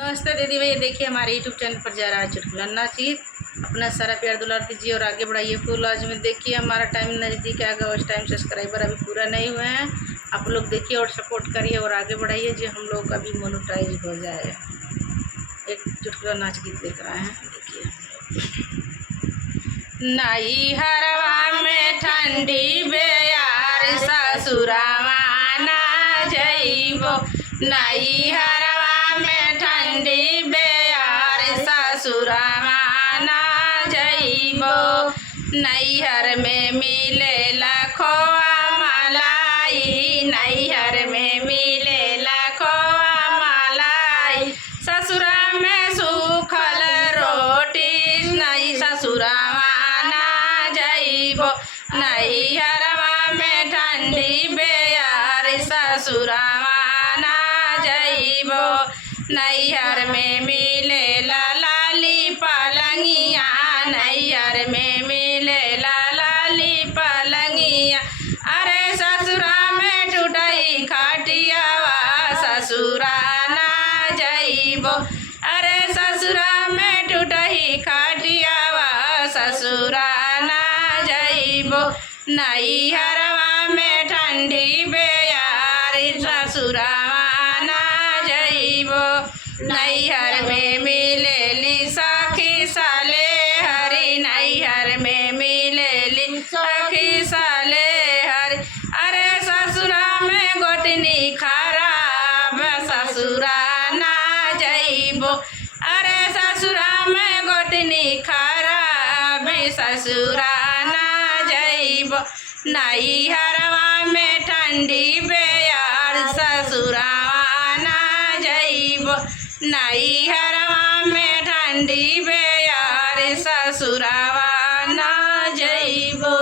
नमस्ते दीदी भैया, देखिए हमारे यूट्यूब चैनल पर जा रहा है चुटकुला नाचित। अपना सारा प्यार दुलार दीजिए और आगे बढ़ाइए फुल आज में। देखिए हमारा टाइम नज़दीक आ गया, उस टाइम सब्सक्राइबर अभी पूरा नहीं हुए हैं। आप लोग देखिए और सपोर्ट करिए और आगे बढ़ाइए जो हम लोग का भी मोनेटाइज हो जाए। एक चुटकुला नाच गीत लेकर आए हैं, देखिए। नाई हरवा में ठंडी बेयार ससुरावा ना जइबो। नाई हरवा में ठंडी बेयार ससुरावा ना जइबो। नैहर में मिलेला खोआ मलाई, नैहर में मिलेला खोआ मलाई। ससुरा में सूखल रोटी नहीं ससुरावा ना जइबो। नैहरवा में ठंडी बेयार ससुरावा ना जइबो। नैहर में मिलेला लाली पलंगिया, नैहर में मिलेला लाली पलंगिया। अरे ससुरा में टूटई खाटियावा ससुरा ना जइबो। अरे ससुरा में टूटई खाटियावा ससुरा ना जइबो। नैहरवा में ठंडी बेयार ससुरावा ना जइबो। नैहर में मिलेली सखी साले हरी, नैहर में मिलेली सखी साले हरी। अरे ससुरा में गोतनी खराब ससुरा ना जइबो। अरे ससुरा में गोतनी खराब ससुरा ना जइबो। नैहरवा में ठंडी बेयार ससुरावा ना जइबो। नैहरवा में ठंडी बेयार ससुरावा ना जइबो।